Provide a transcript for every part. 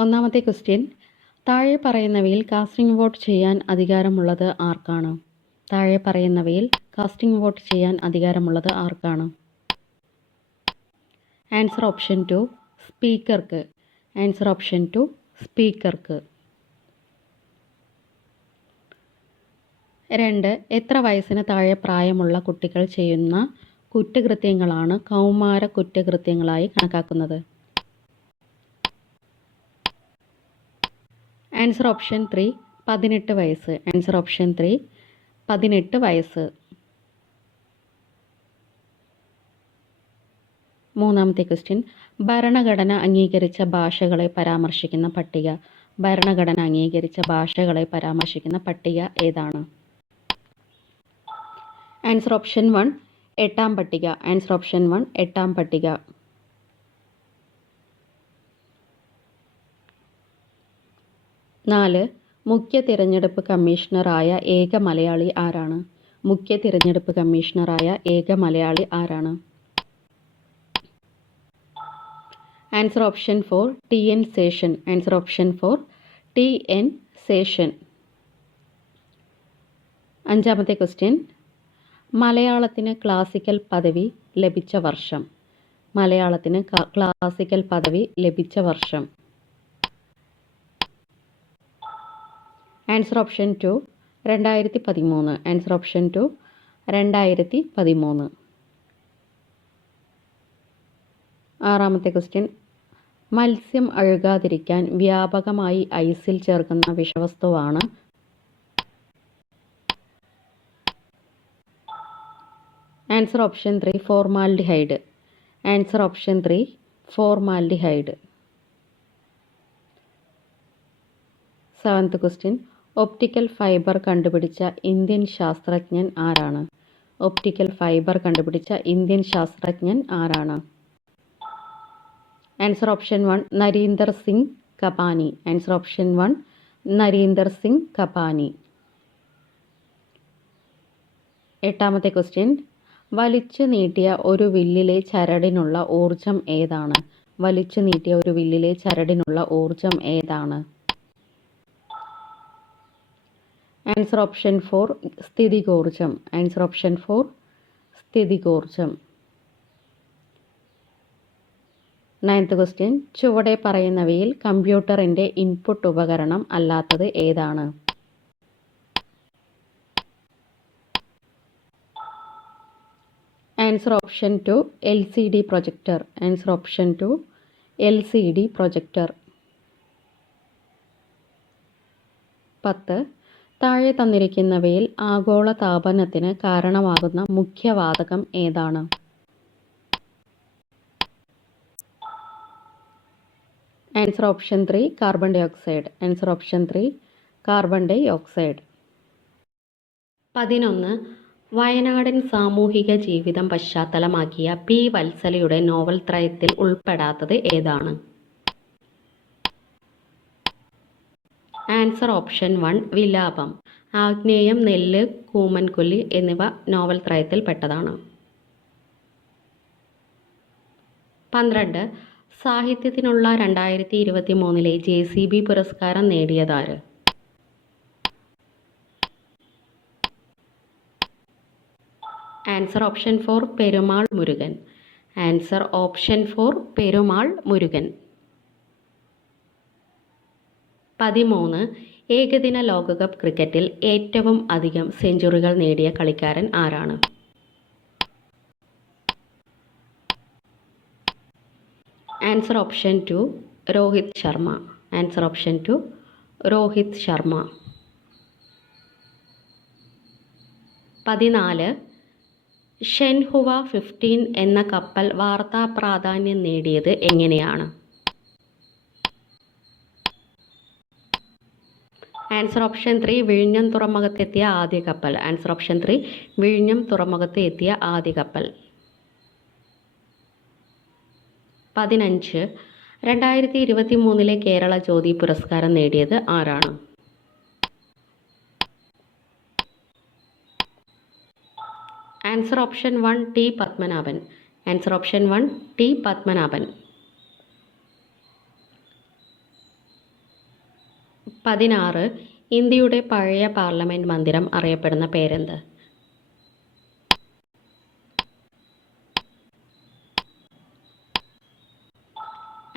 ഒന്നാമത്തെ ക്വസ്റ്റ്യൻ, താഴെ പറയുന്നവയിൽ കാസ്റ്റിംഗ് വോട്ട് ചെയ്യാൻ അധികാരമുള്ളത് ആർക്കാണ്? താഴെ പറയുന്നവയിൽ കാസ്റ്റിംഗ് വോട്ട് ചെയ്യാൻ അധികാരമുള്ളത് ആർക്കാണ്? ആൻസർ ഓപ്ഷൻ 2 സ്പീക്കർക്ക്. ആൻസർ ഓപ്ഷൻ 2 സ്പീക്കർക്ക്. 2. എത്ര വയസ്സിന് താഴെ പ്രായമുള്ള കുട്ടികൾ ചെയ്യുന്ന കുറ്റകൃത്യങ്ങളാണ് കൗമാര കുറ്റകൃത്യങ്ങളായി കണക്കാക്കുന്നത്? ആൻസർ ഓപ്ഷൻ 3 18 വയസ്സ്. ആൻസർ ഓപ്ഷൻ 3 18 വയസ്സ്. മൂന്നാമത്തെ ക്വസ്റ്റ്യൻ, ഭരണഘടന അംഗീകരിച്ച ഭാഷകളെ പരാമർശിക്കുന്ന പട്ടിക. ഭരണഘടന അംഗീകരിച്ച ഭാഷകളെ പരാമർശിക്കുന്ന പട്ടിക ഏതാണ്? ആൻസർ ഓപ്ഷൻ 1 8ാം പട്ടിക. ആൻസർ ഓപ്ഷൻ 1 8ാം പട്ടിക. 4. മുഖ്യ തിരഞ്ഞെടുപ്പ് കമ്മീഷണറായ ഏക മലയാളി ആരാണ്? മുഖ്യ തിരഞ്ഞെടുപ്പ് കമ്മീഷണറായ ഏക മലയാളി ആരാണ്? Answer option 4 TN Seshan. Answer option 4 TN Seshan. 5ാമത്തെ ക്വസ്റ്റ്യൻ, മലയാളത്തിന് ക്ലാസിക്കൽ പദവി ലഭിച്ച വർഷം. മലയാളത്തിന് ക്ലാസിക്കൽ പദവി ലഭിച്ച വർഷം. Answer option 2 2013. Answer option 2 2013. 6ാമത്തെ ക്വസ്റ്റ്യൻ, മത്സ്യം അഴുകാതിരിക്കാൻ വ്യാപകമായി ഐസിൽ ചേർക്കുന്ന വിഷവസ്തുവാണ്? Answer option 3 formaldehyde. Answer option 3 formaldehyde. 7th question, optical fibre കണ്ടുപിടിച്ച ഇന്ത്യൻ ശാസ്ത്രജ്ഞൻ ആരാണ്? ഒപ്റ്റിക്കൽ ഫൈബർ കണ്ടുപിടിച്ച ഇന്ത്യൻ ശാസ്ത്രജ്ഞൻ ആരാണ്? Answer option 1 Narinder Singh Kapany. Answer option 1 Narinder Singh Kapany. 8ാമത്തെ ക്വസ്റ്റ്യൻ, വലിച്ചു നീട്ടിയ ഒരു വില്ലിലെ ചരടിനുള്ള ഊർജം ഏതാണ്? വലിച്ചു നീട്ടിയ ഒരു വില്ലിലെ ചരടിനുള്ള ഊർജം ഏതാണ്? ആൻസർ ഓപ്ഷൻ 4 സ്ഥിതികോർജം. ആൻസർ ഓപ്ഷൻ 4 സ്ഥിതികോർജം. 9th ക്വസ്റ്റ്യൻ, ചുവടെ പറയുന്നവയിൽ കമ്പ്യൂട്ടറിൻ്റെ ഇൻപുട്ട് ഉപകരണം അല്ലാത്തത് ഏതാണ്? Answer option 2 LCD projector. Answer option 2 LCD projector. 10. താഴെ തന്നിരിക്കുന്നവയിൽ ആഗോള താപനത്തിന് കാരണമാകുന്ന മുഖ്യവാതകം ഏതാണ്? Answer option 3 carbon dioxide. Answer option 3 carbon dioxide. 11. വയനാടൻ സാമൂഹിക ജീവിതം പശ്ചാത്തലമാക്കിയ P. വത്സലയുടെ നോവൽ ത്രയത്തിൽ ഉൾപ്പെടാത്തത് ഏതാണ്? ആൻസർ ഓപ്ഷൻ 1 വിലാപം. ആഗ്നേയം, നെല്ല്, കൂമൻകൊല്ലി എന്നിവ നോവൽ ത്രയത്തിൽ പെട്ടതാണ്. 12. സാഹിത്യത്തിനുള്ള 2023 JCB പുരസ്കാരം നേടിയതാര്? Answer option 4 Perumal Murugan. Answer option 4 Perumal Murugan. 13. ഏകദിന ലോകകപ്പ് ക്രിക്കറ്റിൽ ഏറ്റവും അധികം സെഞ്ചുറികൾ നേടിയ കളിക്കാരൻ ആരാണ്? Answer option 2 Rohit Sharma. Answer option 2 Rohit Sharma. 14. Zhenhua 15 എന്ന കപ്പൽ വാർത്താ പ്രാധാന്യം നേടിയത് എങ്ങനെയാണ്? ആൻസർ ഓപ്ഷൻ 3 വിഴിഞ്ഞം തുറമുഖത്തെത്തിയ ആദ്യ കപ്പൽ. ആൻസർ ഓപ്ഷൻ 3 വിഴിഞ്ഞം തുറമുഖത്ത് എത്തിയ ആദ്യ കപ്പൽ. 15. 2023 കേരള ജ്യോതി പുരസ്കാരം നേടിയത് ആരാണ്? Answer option 1 T. Padmanabhan. Answer option 1 T. Padmanabhan. 16. ഇന്ത്യയുടെ പഴയ പാർലമെന്റ് മന്ദിരം അറിയപ്പെടുന്ന പേരെന്ത്?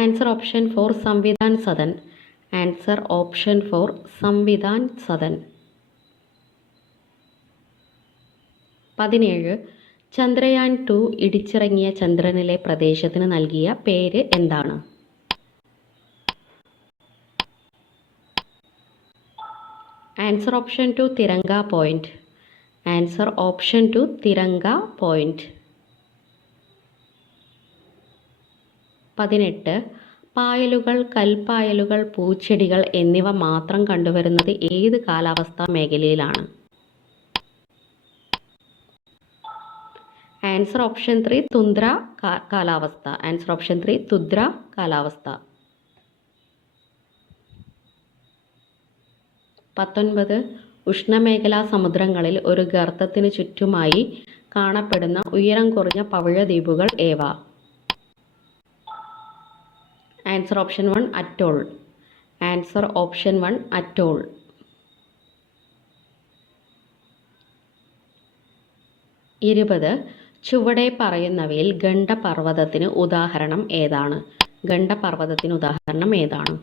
Answer option 4 Samvidhan Sadan. Answer option 4 Samvidhan Sadan. 17. Chandrayaan 2 ഇടിച്ചിറങ്ങിയ ചന്ദ്രനിലെ പ്രദേശത്തിന് നൽകിയ പേര് എന്താണ്? Answer option 2 Tiranga point. Answer option 2 Tiranga point. 18. പായലുകൾ, കൽപ്പായലുകൾ, പൂച്ചെടികൾ എന്നിവ മാത്രം കണ്ടുവരുന്നത് ഏത് കാലാവസ്ഥാ മേഖലയിലാണ്? ആൻസർ ഓപ്ഷൻ 3 തുന്ദ്ര കാലാവസ്ഥ. ആൻസർ ഓപ്ഷൻ 3 തുന്ദ്ര കാലാവസ്ഥ. 19. ഉഷ്ണമേഖലാ സമുദ്രങ്ങളിൽ ഒരു ഗർത്തത്തിനു ചുറ്റുമായി കാണപ്പെടുന്ന ഉയരം കുറഞ്ഞ പവിഴദ്വീപുകൾ ഏവ? Answer option 1 atoll. Answer option 1 atoll. 20. ചുവടെ പറയുന്നവയിൽ ഗണ്ഡപർവ്വതത്തിന് ഉദാഹരണം ഏതാണ്? ഗണ്ഡപർവ്വതത്തിന് ഉദാഹരണം ഏതാണ്?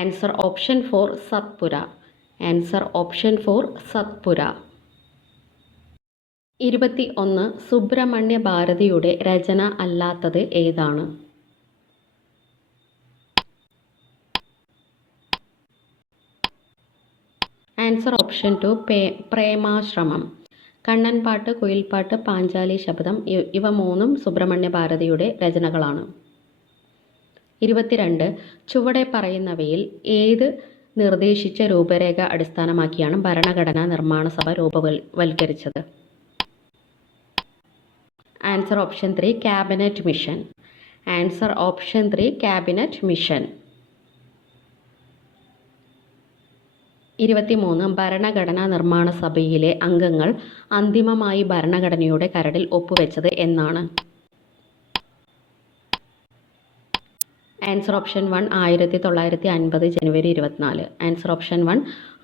Answer option 4 Satpura. Answer option 4 Satpura. 21. Subramania ഭാരതിയുടെ രചന അല്ലാത്തത് ഏതാണ്? Answer option 2 Premashramam. കണ്ണൻപാട്ട്, കുയിൽപ്പാട്ട്, പാഞ്ചാലി ശപഥം ഇവ മൂന്നും സുബ്രഹ്മണ്യ ഭാരതിയുടെ രചനകളാണ്. 22. ചുവടെ പറയുന്നവയിൽ ഏത് നിർദ്ദേശിച്ച രൂപരേഖ അടിസ്ഥാനമാക്കിയാണ് ഭരണഘടനാ നിർമ്മാണ സഭ രൂപവൽക്കരിച്ചത്? Answer option 3 cabinet mission. Answer option 3 cabinet mission. 23. ഭരണഘടനാ നിർമ്മാണ സഭയിലെ അംഗങ്ങൾ അന്തിമമായി ഭരണഘടനയുടെ കരടിൽ ഒപ്പുവെച്ചത് എന്നാണ്? ആൻസർ ഓപ്ഷൻ 1 1950 ജനുവരി 24. ആൻസർ ഓപ്ഷൻ 1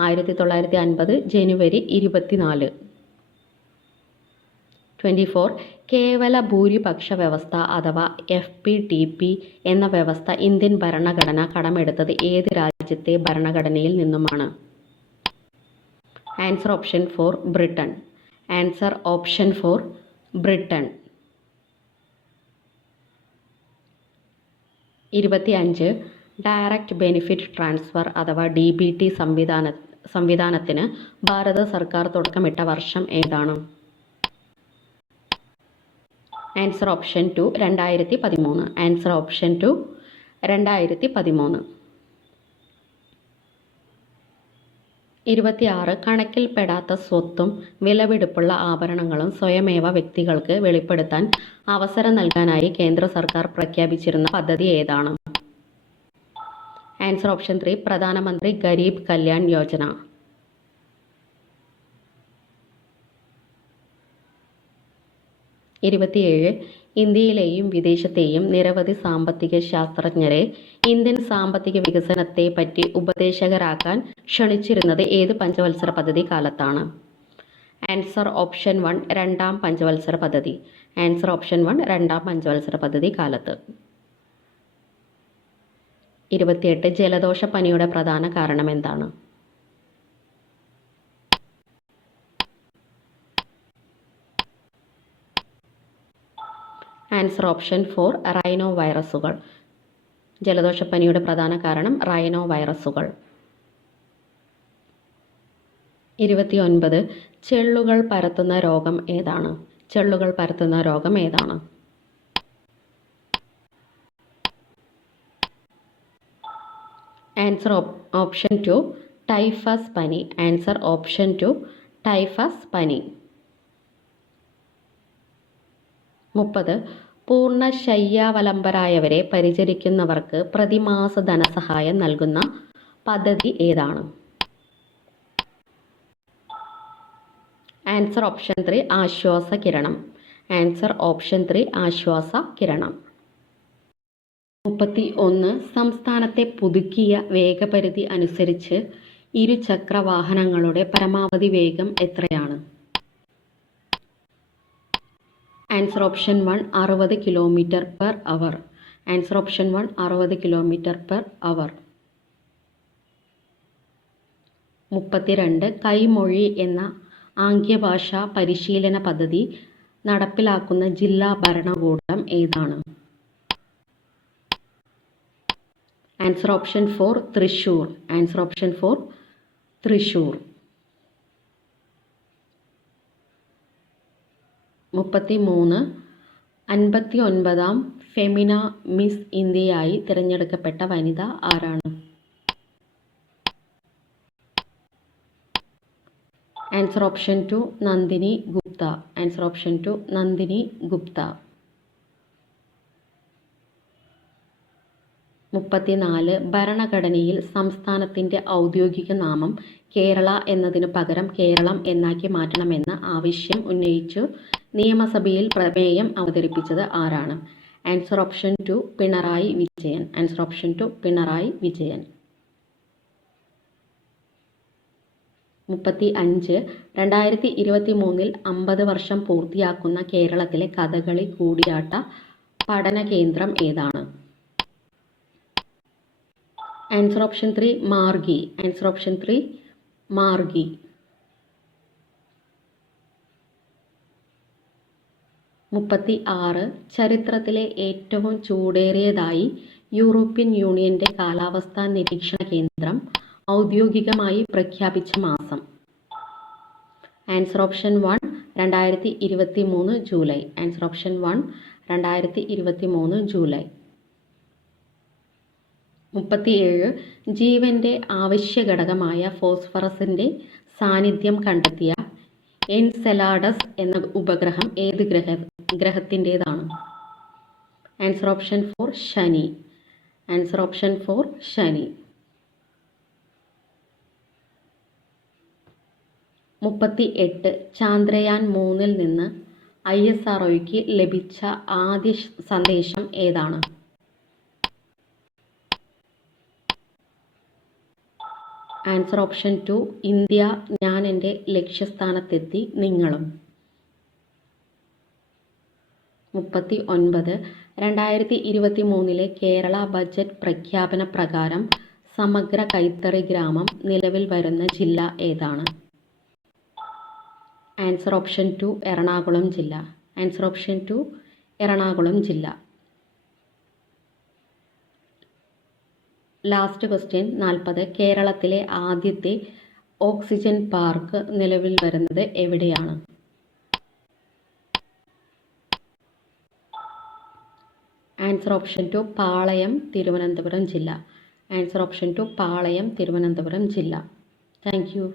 1950 ജനുവരി 24. 24. കേവല ഭൂരിപക്ഷ വ്യവസ്ഥ അഥവാ FPTP എന്ന വ്യവസ്ഥ ഇന്ത്യൻ ഭരണഘടന കടമെടുത്തത് ഏത് രാജ്യത്തെ ഭരണഘടനയിൽ നിന്നുമാണ്? Answer option 4 Britain. Answer option 4 Britain. 25. Direct benefit transfer അഥവാ DBT സംവിധാനത്തിന് ഭാരത സർക്കാർ തുടക്കമിട്ട വർഷം ഏതാണ്? Answer option 2 2013. Answer option 2 2013. 26. കണക്കിൽപ്പെടാത്ത സ്വത്തും വിലപിടിപ്പുള്ള ആഭരണങ്ങളും സ്വയമേവ വ്യക്തികൾക്ക് വെളിപ്പെടുത്താൻ അവസരം നൽകാനായി കേന്ദ്ര സർക്കാർ പ്രഖ്യാപിച്ചിരുന്ന പദ്ധതി ഏതാണ്? ആൻസർ ഓപ്ഷൻ 3 പ്രധാനമന്ത്രി ഗരീബ് കല്യാൺ യോജന. 27. ഇന്ത്യയിലെയും വിദേശത്തെയും നിരവധി സാമ്പത്തിക ശാസ്ത്രജ്ഞരെ ഇന്ത്യൻ സാമ്പത്തിക വികസനത്തെ പറ്റി ഉപദേശകരാക്കാൻ ക്ഷണിച്ചിരുന്നത് ഏത് പഞ്ചവത്സര പദ്ധതി കാലത്താണ്? ആൻസർ ഓപ്ഷൻ 1 രണ്ടാം പഞ്ചവത്സര പദ്ധതി. ആൻസർ ഓപ്ഷൻ 1 രണ്ടാം പഞ്ചവത്സര പദ്ധതി കാലത്ത്. 28. ജലദോഷപ്പനിയുടെ പ്രധാന കാരണം എന്താണ്? ആൻസർ ഓപ്ഷൻ 4 റൈനോ വൈറസുകൾ. ജലദോഷപ്പനിയുടെ പ്രധാന കാരണം റൈനോ വൈറസുകൾ. 29. ചെള്ളുകൾ പരത്തുന്ന രോഗം ഏതാണ്? ചെള്ളുകൾ പരത്തുന്ന രോഗം ഏതാണ്? ആൻസർ ഓപ്ഷൻ 2 ടൈഫസ് പനി. ആൻസർ ഓപ്ഷൻ 2 ടൈഫസ് പനി. 30. പൂർണ്ണ ശയ്യാവലംബരായവരെ പരിചരിക്കുന്നവർക്ക് പ്രതിമാസ ധനസഹായം നൽകുന്ന പദ്ധതി ഏതാണ്? ആൻസർ ഓപ്ഷൻ 3 ആശ്വാസ കിരണം. ആൻസർ ഓപ്ഷൻ 3 ആശ്വാസ കിരണം. 31 സംസ്ഥാനത്തെ പുതുക്കിയ വേഗപരിധി അനുസരിച്ച് ഇരുചക്ര വാഹനങ്ങളുടെ പരമാവധി വേഗം എത്രയാണ്? Answer option 1 60 km/h. Answer option 1 60 km/h. 32 കൈമൊഴി എന്ന ആംഗ്യഭാഷാ പരിശീലന പദ്ധതി നടപ്പിലാക്കുന്ന ജില്ലാ ഭരണകൂടം ഏതാണ്? Answer option 4 Thrissur. Answer option 4 Thrissur. 33 59ാം ഫെമിന മിസ് ഇന്ത്യയായി തിരഞ്ഞെടുക്കപ്പെട്ട വനിത ആരാണ്? Answer option 2 Nandini Gupta. Answer option 2 Nandini Gupta. 34 ഭരണഘടനയിൽ സംസ്ഥാനത്തിൻ്റെ ഔദ്യോഗിക നാമം കേരള എന്നതിനു പകരം കേരളം എന്നാക്കി മാറ്റണമെന്ന ആവശ്യം ഉന്നയിച്ചു നിയമസഭയിൽ പ്രമേയം അവതരിപ്പിച്ചത് ആരാണ്? Answer option 2 Pinarayi Vijayan. Answer option 2 Pinarayi Vijayan. 35 2023 50 വർഷം പൂർത്തിയാക്കുന്ന കേരളത്തിലെ കഥകളി കൂടിയാട്ട പഠന കേന്ദ്രം ഏതാണ്? Answer option 3 Margi. Answer option 3 Margi. 36 ചരിത്രത്തിലെ ഏറ്റവും ചൂടേറിയതായി യൂറോപ്യൻ യൂണിയന്റെ കാലാവസ്ഥാ നിരീക്ഷണ കേന്ദ്രം ഔദ്യോഗികമായി പ്രഖ്യാപിച്ച മാസം? Answer option 1 2023 July. Answer option 1 2023 July. 37 ജീവന്റെ ആവശ്യ ഘടകമായ ഫോസ്ഫറസിന്റെ സാന്നിധ്യം കണ്ടെത്തിയ എൻസെലാഡസ് എന്ന ഉപഗ്രഹം ഏത് ഗ്രഹത്തിൻ്റെതാണ്? ആൻസർ ഓപ്ഷൻ 4 ശനി. ആൻസർ ഓപ്ഷൻ 4 ശനി. 38 ചാന്ദ്രയാൻ 3 നിന്ന് ISROയ്ക്ക് ലഭിച്ച ആദ്യ സന്ദേശം ഏതാണ്? ആൻസർ ഓപ്ഷൻ 2 ഇന്ത്യ ഞാൻ എൻ്റെ ലക്ഷ്യസ്ഥാനത്തെത്തി നിങ്ങളും. 39 2023 കേരള ബജറ്റ് പ്രഖ്യാപന പ്രകാരം സമഗ്ര കൈത്തറി ഗ്രാമം നിലവിൽ വരുന്ന ജില്ല ഏതാണ്? ആൻസർ ഓപ്ഷൻ 2 എറണാകുളം ജില്ല. ആൻസർ ഓപ്ഷൻ 2 എറണാകുളം ജില്ല. ലാസ്റ്റ് ക്വസ്റ്റ്യൻ 40 കേരളത്തിലെ ആദ്യത്തെ ഓക്സിജൻ പാർക്ക് നിലവിൽ വരുന്നത് എവിടെയാണ്? ആൻസർ ഓപ്ഷൻ 2 പാളയം തിരുവനന്തപുരം ജില്ല. ആൻസർ ഓപ്ഷൻ 2 പാളയം തിരുവനന്തപുരം ജില്ല. Thank you.